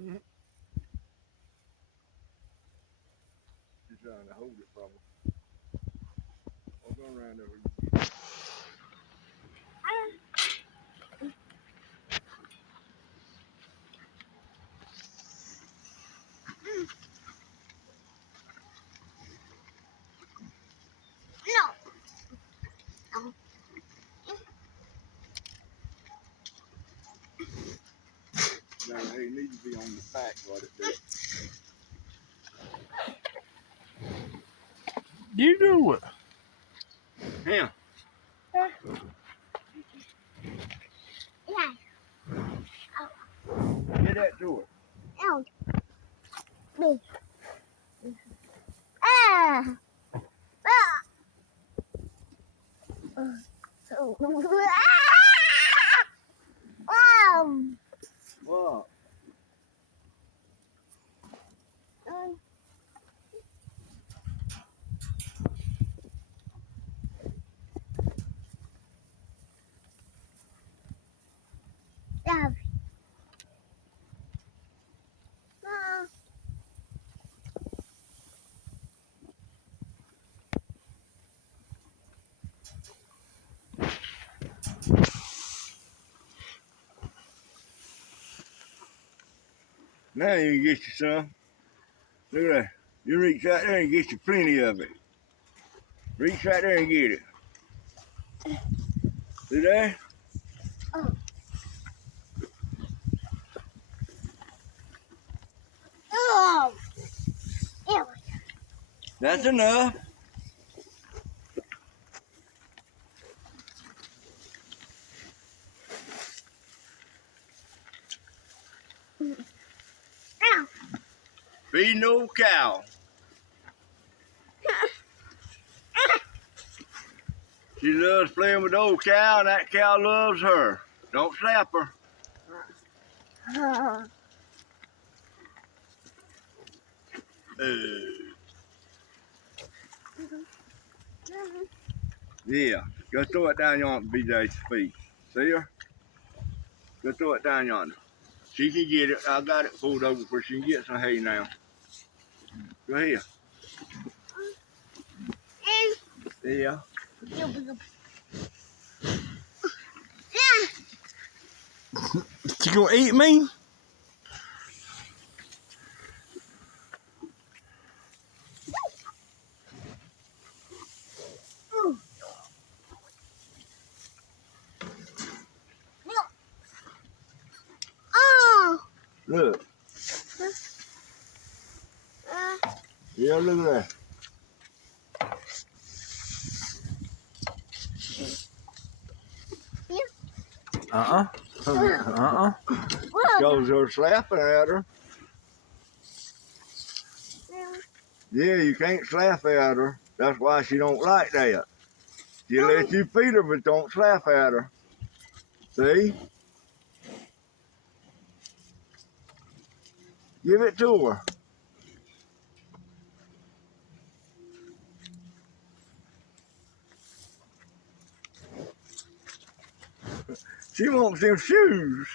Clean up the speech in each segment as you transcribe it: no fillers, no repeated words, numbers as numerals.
Mm-hmm. She's trying to hold it from her. I'll go around over here. No. No, they need to be on the back what it does. You do it. Him. Yeah. Get that to her. No. Me. Ah. Ah. What? Now you can get you some. Look at that. You reach right there and get you plenty of it. Reach right there and get it. See there? Oh. Ew. That's enough. Ow. Feed no cow. She loves playing with the old cow, and that cow loves her. Don't slap her. Yeah, go throw it down yonder, BJ's feet. See her? Go throw it down yonder. She can get it. I got it pulled over where she can get some hay now. Go ahead. Yeah. You gonna eat me? Look. Yeah, look at that. Because they're slapping at her. Yeah, you can't slap at her. That's why she don't like that. She let you feed her, but don't slap at her. See? Give it to her. She wants them shoes.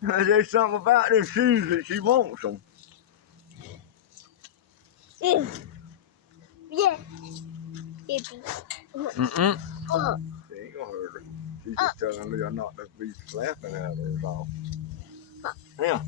There's something about them shoes that she wants them. Yeah. Mm-mm. She ain't gonna hurt her. She's just telling Leah not to be slapping at her is all. Yeah.